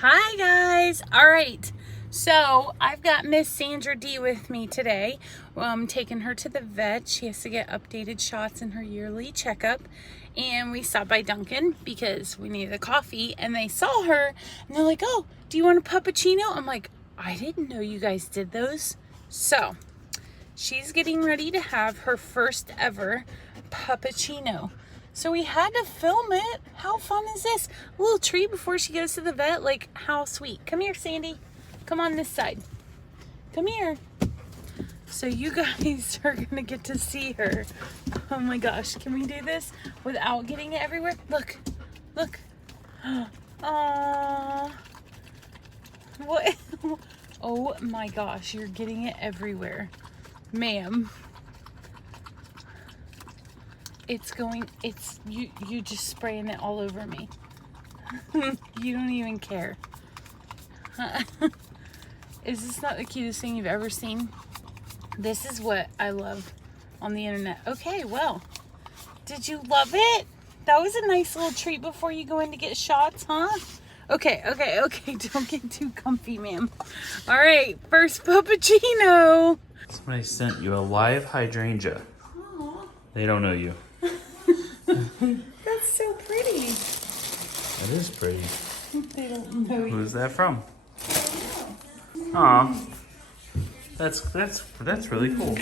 Hi guys. All right. So I've got Miss Sandra D with me today. I'm taking her to the vet. She has to get updated shots in her yearly checkup. And we stopped by Dunkin' because we needed a coffee. And they saw her and they're like, "Oh, do you want a puppuccino?" I'm like, "I didn't know you guys did those." So she's getting ready to have her first ever puppuccino. So we had to film it. How fun is this? A little treat before she goes to the vet. Like, how sweet. Come here, Sandy. Come on this side. Come here. So you guys are going to get to see her. Oh my gosh. Can we do this without getting it everywhere? Look. Look. Aww. What? Oh my gosh. You're getting it everywhere. Ma'am. You just spraying it all over me. You don't even care. Is this not the cutest thing you've ever seen? This is what I love on the internet. Okay, well, did you love it? That was a nice little treat before you go in to get shots, huh? Okay. Don't get too comfy, ma'am. All right, first puppuccino. Somebody sent you a live hydrangea. Aww. They don't know you. That's so pretty. That is pretty. They don't know you. Who's that from? Aw. That's really cool.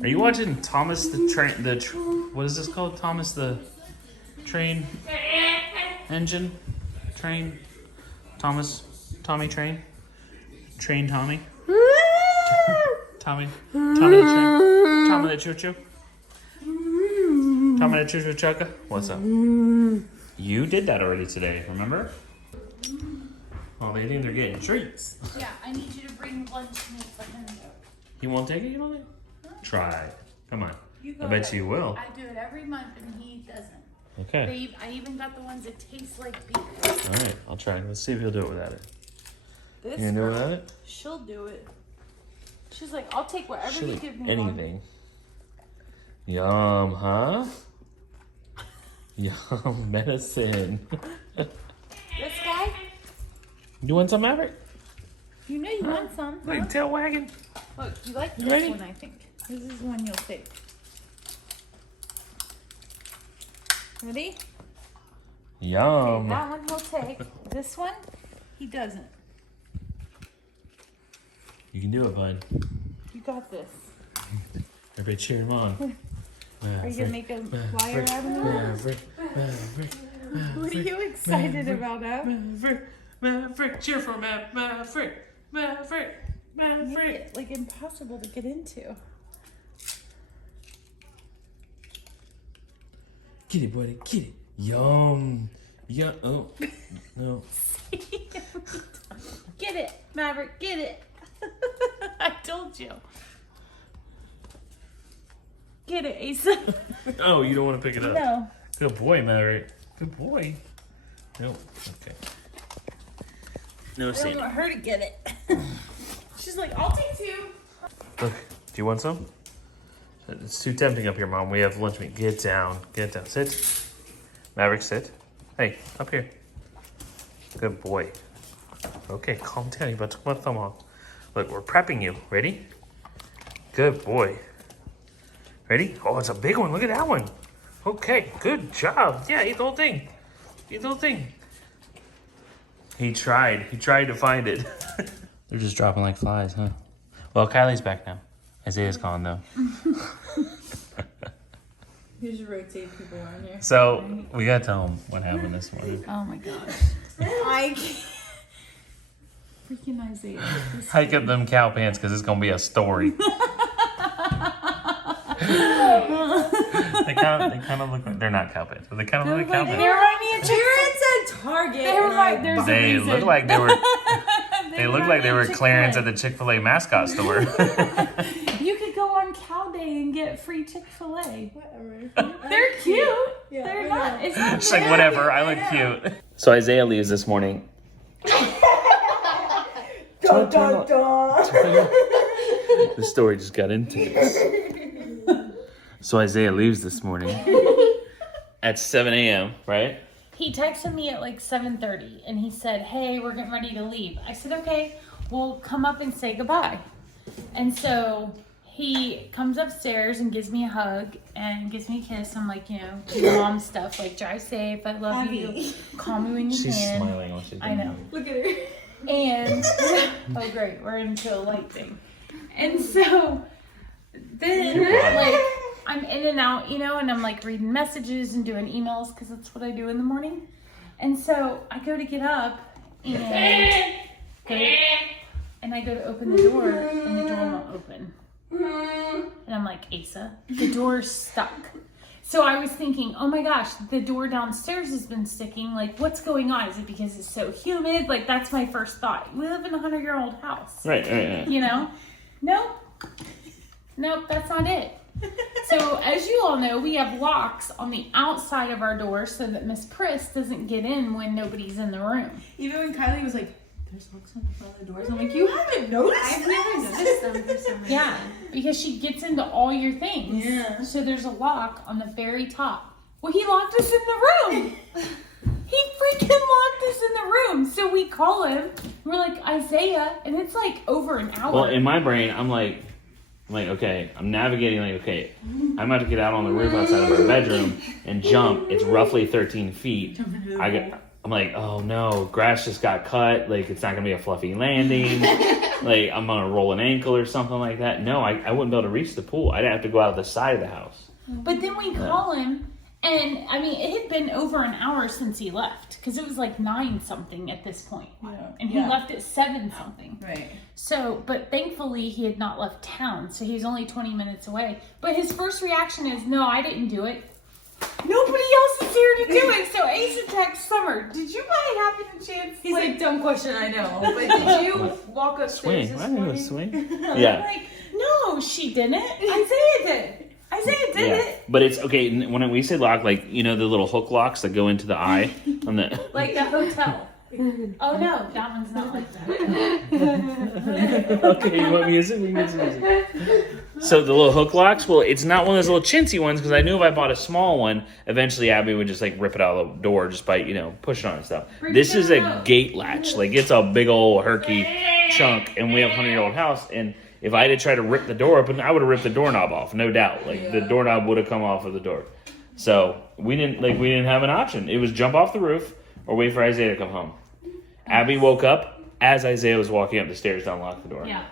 Are you watching Thomas the Train? What is this called? Thomas the Train Engine? Train? Tommy Train? Train Tommy? Tommy the Train? Tommy the Choo Choo? Tommy the Choo Choo Chugga? What's up? You did that already today, remember? Oh, they think they're getting treats. Yeah, I need you to bring lunch meat for him. He won't take it, you don't think? Try. Come on. You go I bet ahead. you will. I do it every month and he doesn't. Okay. I even got the ones that taste like beer. All right, I'll try. Let's see if he'll do it without it. This You gonna do it girl, without it? she'll do it. She's like, I'll take whatever She'll you eat give me. anything. Yum, huh? Yum, medicine. This guy, You want some, Maverick? you know you want some. Huh? Like tail wagging. Look, you like You this ready? one, I think. This is one you'll take. Ready? Yum. That one he'll take. This one, he doesn't. You can do it, bud. You got this. Everybody cheer him on. Are you gonna make a flyer out of it? Maverick. What are you excited about, Ab? Maverick. Cheer for Maverick. Make it like impossible to get into. Get it, buddy. Get it. Yum. Yeah. Oh. No. Get it, Maverick, get it. I told you. Get it, Asa. Oh, you don't want to pick it up? No. Good boy, Maverick. Good boy. Nope. Okay. No, I Sandy. don't want her to get it. She's like, I'll take two. Look, do you want some? It's too tempting up here, Mom. We have lunch meat. Get down. Get down. Sit. Maverick, sit. Hey, up here. Good boy. Okay, calm down. You're about to put my thumb off. Look, we're prepping you. Ready? Good boy. Ready? Oh, it's a big one. Look at that one. Okay, good job. Yeah, eat the whole thing. Eat the whole thing. He tried. He tried to find it. They're just dropping like flies, huh? Well, Kylie's back now. Isaiah's gone, though. You just rotate people around here. So, we gotta tell him what happened this morning. Oh my gosh. I can't. Freaking Isaiah. Hike up them cow pants, because it's gonna be a story. They kind of look like, they're not cow pants, but they kind of look like cow They pants. remind me of Parents at Target. They were like, there's a They reason. look like they were. They look remind like they me were of clearance at Chick-fil-A. the Chick-fil-A mascot store. You could go on Cow Day and get free Chick-fil-A. Whatever. They're cute. Yeah, They're I not. know. It's not She's like, bad. whatever, I look cute. So Isaiah leaves this morning. Dun, dun, dun. The story just got intense. So Isaiah leaves this morning at 7 a.m., right? he texted me at like 7:30 and he said, hey, we're getting ready to leave. I said, okay, well, come up and say goodbye. And so he comes upstairs and gives me a hug and gives me a kiss. I'm like, you know, do mom stuff, like drive safe, I love you, call me when you She's can. smiling while she's doing I know. Look at her. And, oh great, we're into a light thing. And so then, like, I'm in and out, you know, and I'm like reading messages and doing emails because that's what I do in the morning. And so I go to get up and I go to open the door and the door won't open. And I'm like, Asa, the door's stuck. So I was thinking, oh my gosh, the door downstairs has been sticking. Like, what's going on? Is it because it's so humid? Like, that's my first thought. We live in a 100-year-old house. Right. You know? Nope, that's not it. So, as you all know, we have locks on the outside of our door so that Miss Pris doesn't get in when nobody's in the room. Even when Kylie was like, there's locks on the front of the doors, I'm like, you haven't noticed? I've never noticed them for some reason. Yeah, because she gets into all your things. Yeah. So there's a lock on the very top. Well, he locked us in the room. He freaking locked us in the room. So we call him. We're like, Isaiah, and it's like over an hour. Well, in my brain, I'm like, okay, I'm navigating, like, okay, I'm about to get out on the roof outside of our bedroom and jump. It's roughly 13 feet. I'm like, oh no, grass just got cut. Like, it's not gonna be a fluffy landing. Like, I'm gonna roll an ankle or something like that. No, I wouldn't be able to reach the pool. I'd have to go out the side of the house. But then we call him, and I mean, it had been over an hour since he left because it was like 9 something at this point. Yeah. And he left at 7 something. Right. So, but thankfully he had not left town, so he was only 20 minutes away. But his first reaction is, no, I didn't do it. Nobody else is here to do it. So Asa texts Summer, did you by happen to chance? He's like, dumb question, I know. But did you walk upstairs Swing. this I think it morning? was swing. I'm Yeah. like, no, she didn't. Isaiah did. Isaiah did it. But it's okay when we say lock, like, you know, the little hook locks that go into the eye on the. Like the hotel. Oh no, that one's not like that. Okay, you want music? We can get some music. So the little hook locks, well, it's not one of those little chintzy ones because I knew if I bought a small one, eventually Abby would just like rip it out of the door just by, you know, pushing on and stuff. This is a gate latch. Like, it's a big old herky chunk, and we have a 100-year-old house, and if I had to try to rip the door open, I would have ripped the doorknob off, no doubt. Like, the doorknob would have come off of the door. So we didn't have an option. It was jump off the roof or wait for Isaiah to come home. Abby woke up as Isaiah was walking up the stairs to unlock the door. Yeah.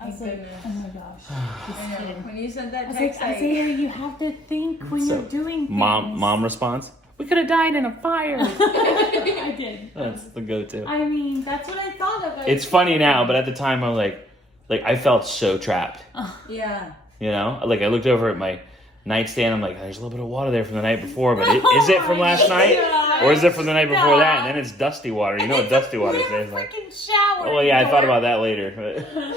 I was like, oh my gosh. I know. When you sent that I was text, like, Isaiah, you have to think when So, you're doing things. Mom response, we could have died in a fire. I did. That's the go-to. I mean, that's what I thought of. It's funny now, but at the time I was like I felt so trapped. yeah. You know? Like, I looked over at my nightstand, I'm like, there's a little bit of water there from the night before, but is it from last night? Or is it from the night before that? And then it's dusty water. You know what dusty water is. It's like, freaking shower. oh yeah, I thought about that later. But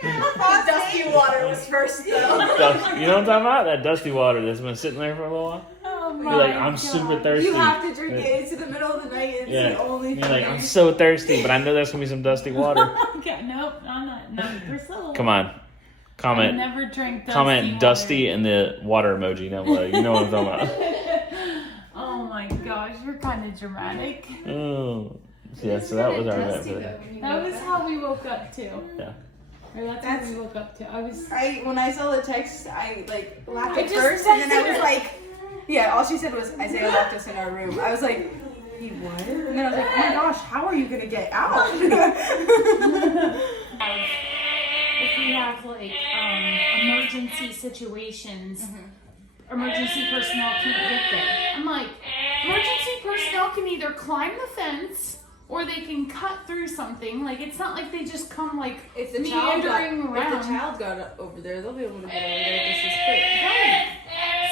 Dusty water was first, though. you know what I'm talking about? That dusty water that's been sitting there for a little while. Oh my You're like, I'm God. super thirsty. You have to drink it. It's in the middle of the night. It's the only You're thing. like, I'm so thirsty, but I know there's gonna be some dusty water. Okay, nope, I'm not Priscilla. Come on, I comment, never drank dusty comment, water. dusty, and the water emoji down below. You know what I'm talking about. Oh my gosh, you're kind of dramatic. Oh, yeah. So that was our event for the day. That was how we woke up too. Yeah. Or that's how we woke up too. When I saw the text, I like laughed I at just first, and then I texted was her. like, yeah. All she said was Isaiah locked us in our room. I was like, he what? And then I was like, oh my gosh, how are you gonna get out? If we have like emergency situations, emergency personnel can't get there. I'm like, emergency personnel can either climb the fence or they can cut through something. Like, it's not like they just come like If the child meandering around. got over there, they'll be able to get over there just as quick. Right.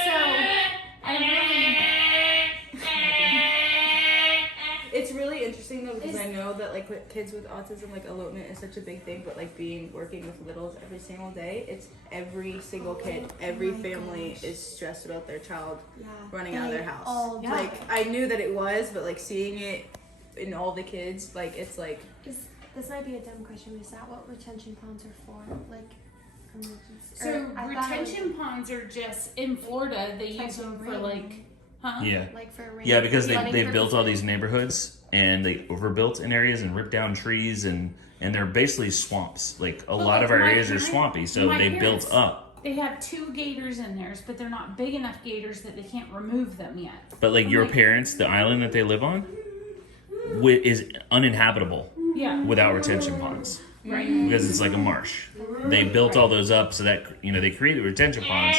So I really. It's really interesting though because I know that like with kids with autism, like elopement is such a big thing, but like working with littles every single day, it's every single kid, every family is stressed about their child running out of their house. Like, I knew that it was, but like seeing it in all the kids, like, it's like. This might be a dumb question. Is that what retention ponds are for? Like, emergency? So retention ponds are just in Florida. They use them for like Huh? Yeah. Like for Yeah, because flooding they built all purposes? these neighborhoods and they overbuilt in areas and ripped down trees and they're basically swamps. Like a lot of our areas are swampy, so they built up. They have 2 gators in theirs, but they're not big enough gators that they can't remove them yet. But like your parents, the island that they live on, is uninhabitable Yeah. without retention ponds Right. because it's like a marsh. They built all those up so that they created retention ponds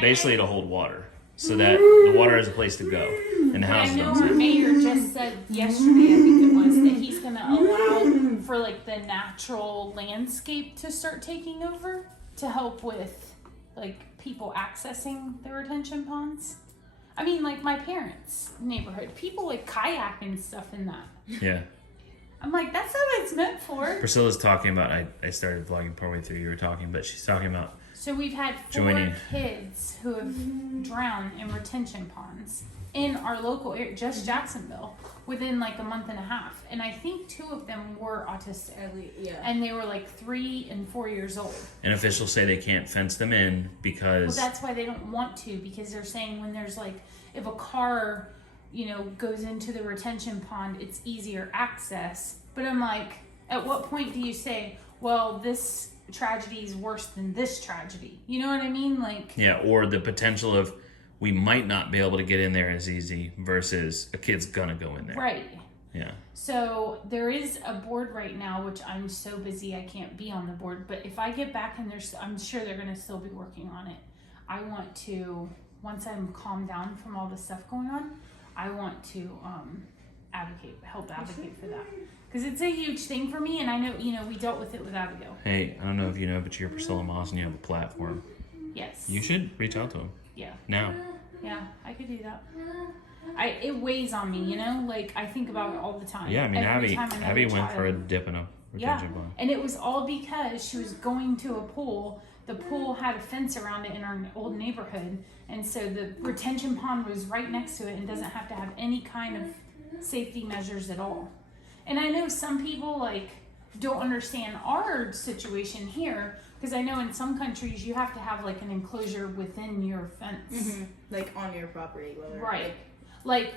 basically to hold water, so that the water has a place to go and the I houses know don't our sit. mayor just said yesterday, I think it was, that he's going to allow for like the natural landscape to start taking over to help with like people accessing the retention ponds. I mean, like my parents' neighborhood, people like kayak and stuff in that. Yeah. I'm like, that's what it's meant for. Priscilla's talking about, I started vlogging partway through you were talking, but she's talking about So we've had 4 Joining. kids who have drowned in retention ponds in our local area, just Jacksonville, within like a month and a half. And I think 2 of them were autistic. Yeah. And they were like 3 and 4 years old. and officials say they can't fence them in Well, because that's why they don't want to, because they're saying when there's like, if a car, goes into the retention pond, it's easier access. But I'm like, at what point do you say, well, this tragedy is worse than this tragedy? You know what I mean? Like, yeah, or the potential of we might not be able to get in there as easy versus a kid's gonna go in there. right. Yeah. So there is a board right now, which I'm so busy I can't be on the board. But if I get back and I'm sure they're going to still be working on it. I want to, once I'm calmed down from all the stuff going on, I want to help advocate for that. Because it's a huge thing for me, and I know, we dealt with it with Abigail. Hey, I don't know if you know, but you're Priscilla Moss and you have a platform. Yes. You should reach out to him Yeah. now. Yeah, I could do that. It weighs on me, like I think about it all the time. Yeah, I mean, Every time another Abby went for a child- dip in a Yeah, retention pond. and it was all because she was going to a pool. The pool had a fence around it in our old neighborhood, and so the retention pond was right next to it and doesn't have to have any kind of safety measures at all. And I know some people don't understand our situation here, because I know in some countries you have to have like an enclosure within your fence. Like on your property, whether Right. Like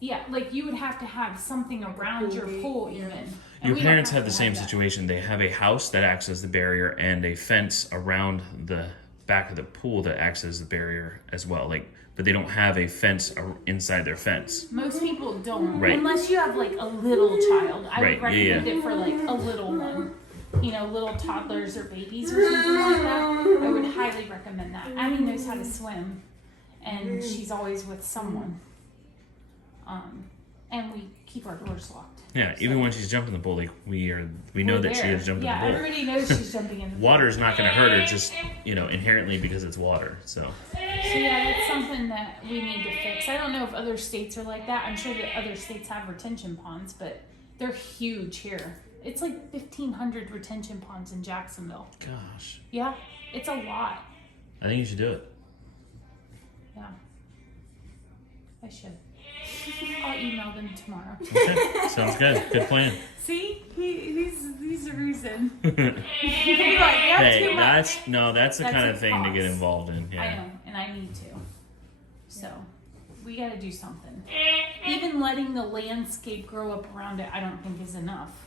you would have to have something around your pool even. And Your we don't parents have the to same that. situation. They have a house that acts as the barrier and a fence around the back of the pool that acts as the barrier as well. But they don't have a fence inside their fence. Most people don't, Right. unless you have like a little child. I Right, would yeah, recommend it for like a little one, little toddlers or babies or something like that. I would highly recommend that. Abby knows how to swim, and she's always with someone. And we keep our doors locked. Yeah, even when she's jumping the pool, we know We're that she there. is jumping Yeah, the pool. everybody knows she's jumping in the pool. Water's not going to hurt her just inherently because it's water. So So yeah, that's something that we need to fix. I don't know if other states are like that. I'm sure that other states have retention ponds, but they're huge here. It's like 1,500 retention ponds in Jacksonville. gosh, Yeah, it's a lot. I think you should do it. Yeah, I should. I'll email them tomorrow. Okay, sounds good. Good plan. See, he's a reason. He'll be like, "That's too Hey, much." that's the That's kind a of thing to get cost. involved in. I Yeah. know, and I need to. So, we got to do something. Even letting the landscape grow up around it, I don't think is enough.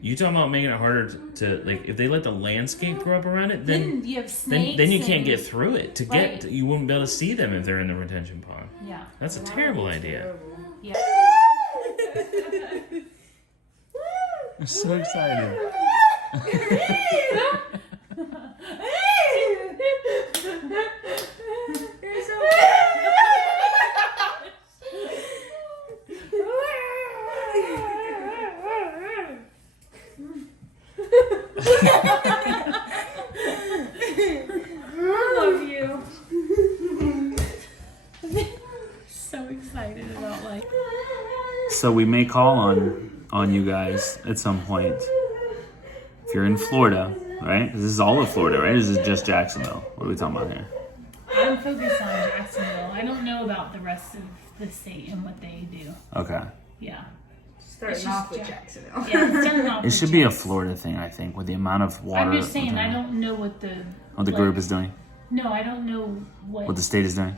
You talking about making it harder to if they let the landscape grow up around it, then you have snakes. then you can't and- get through it. Right. You wouldn't be able to see them if they're in the retention pond. Yeah. That's a terrible idea. Yeah. I'm so excited. I love you. So excited about life. So we may call on you guys at some point. If you're in Florida, right? This is all of Florida, right? Or is this just Jacksonville? What are we talking about here? I'm focused on Jacksonville. I don't know about the rest of the state and what they do. Okay. Yeah. Starting off with Jacksonville. Yeah, it's starting off It with should be a Jackson. Florida thing, I think, with the amount of water. I'm just saying, I don't know what the What the group is doing, No, I don't know what the state is doing.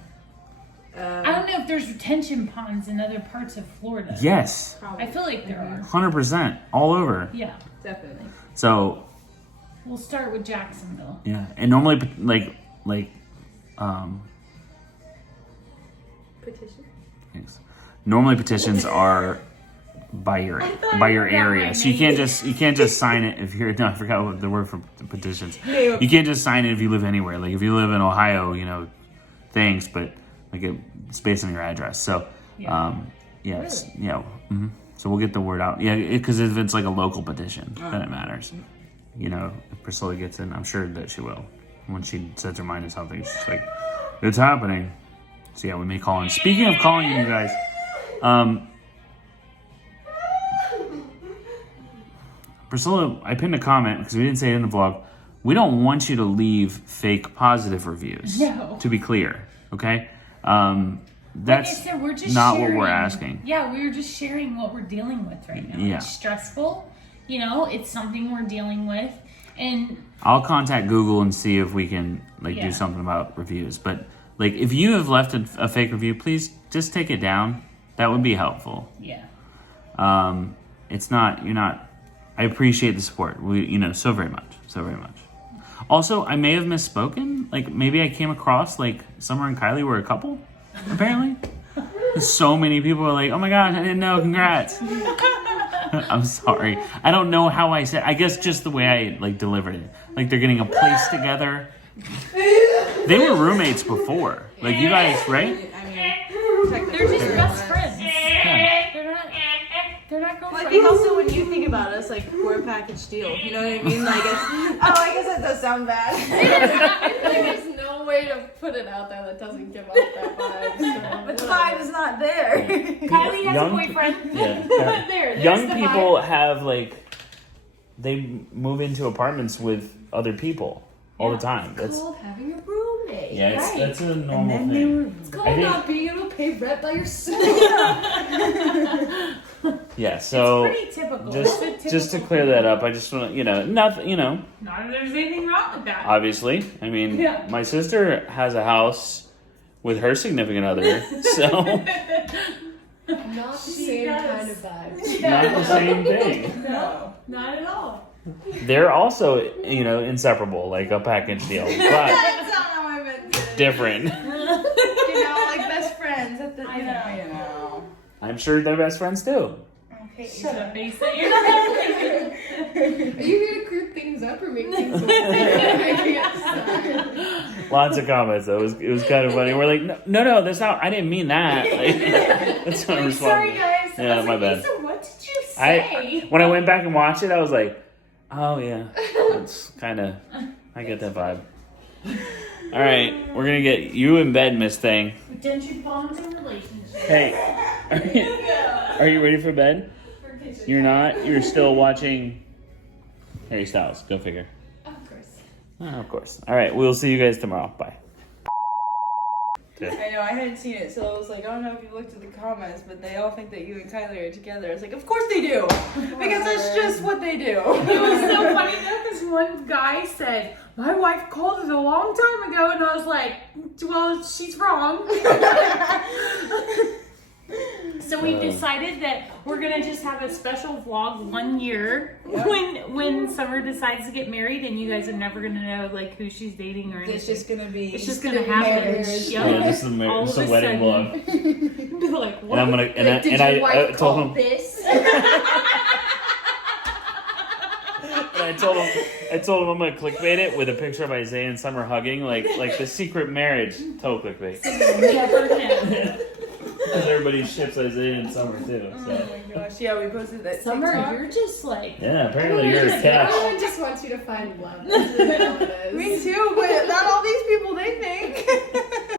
I don't know if there's retention ponds in other parts of Florida. Yes, I feel like there are. 100%, all over. Yeah. Definitely. So We'll start with Jacksonville. yeah, and normally Petition. yes. Normally petitions are by your area, so you can't just sign it if you're. No, I forgot what the word for petitions. You can't just sign it if you live anywhere. Like if you live in Ohio, thanks, but like it's based on your address. So, yes, So we'll get the word out. Yeah, because if it's like a local petition, then it matters. If Priscilla gets in, I'm sure that she will. When she sets her mind to something, she's like, it's happening. So yeah, we may call in. Speaking of calling in, you guys, Priscilla, I pinned a comment because we didn't say it in the vlog. We don't want you to leave fake positive reviews. No. To be clear, okay? Like That's I said, we're just not sharing. what we're asking. Yeah, we're just sharing what we're dealing with right now. Yeah. It's stressful. It's something we're dealing with. And I'll contact Google and see if we can do something about reviews. But if you have left a fake review, please just take it down. That would be helpful. yeah. It's not. You're not. I appreciate the support. We so very much. So very much. Also, I may have misspoken. Maybe I came across Summer and Kylie were a couple. Apparently, so many people are like, "Oh my god, I didn't know! Congrats!" I'm sorry. I don't know how I said. I guess just the way I delivered it. They're getting a place together. They were roommates before. You guys, right? They're just best friends. Yeah. They're not going I think also when you think about us, we're a package deal. You know what I mean? I guess that does sound bad. I feel like there's no way to put it out there that doesn't give off that vibe. So But the vibe is not there. Kylie has a boyfriend. Yeah. There's Young the people vibe. have they move into apartments with other people all the time. it's called having a roommate. Yeah, Right. that's a normal thing. It's called not being able to pay rent by yourself. Yeah, so Pretty typical. It's a just to typical clear thing. that up, I just want to nothing Not that there's anything wrong with that. obviously. I mean, Yeah. my sister has a house with her significant other, so Not the same does. kind of vibe. not the same thing. No, not at all. They're also inseparable, a package deal, but That's not how I meant it. different. Best friends at the. I know. I'm sure they're best friends too. Okay, shut up, face that you're not thinking. Are you here to clear things up or make things worse? I can't decide. Lots of comments though. It was kind of funny. We're like, no, that's not. I didn't mean that. That's not responsible. Sorry, guys. Yeah, I was my like, bad. Lisa, what did you say? When I went back and watched it, I was like, oh yeah, it's kind of. I get that vibe. All right, we're gonna get you in bed, Miss Thing. Retention bonds and relationships. Hey, are you ready for bed? You're not. You're still watching Harry Styles. Go figure. Of course. Oh, of course. All right, we'll see you guys tomorrow. Bye. I know, I hadn't seen it, so I was like, I don't know if you looked at the comments, but they all think that you and Kylie are together. I was like, of course they do! Because that's just what they do. It was so funny though, because one guy said, my wife called it a long time ago, and I was like, well, she's wrong. So we decided that we're gonna just have a special vlog 1 year when Summer decides to get married, and you guys are never gonna know who she's dating or anything. It's just gonna be. It's just gonna happen. marriage. Yep. this is All this of is a a wedding sudden. vlog. Be like, And what? I'm gonna Did and your I wife told call him. this? And I told him I'm gonna clickbait it with a picture of Isaiah and Summer hugging, like the secret marriage. Total clickbait. Never can. Because everybody ships Isaiah and Summer too. Oh So my gosh, yeah, we posted that Summer, TikTok. you're just like. yeah, apparently you're a catch. Everyone just wants you to find love. That's really all it is. Me too, but not all these people, they think.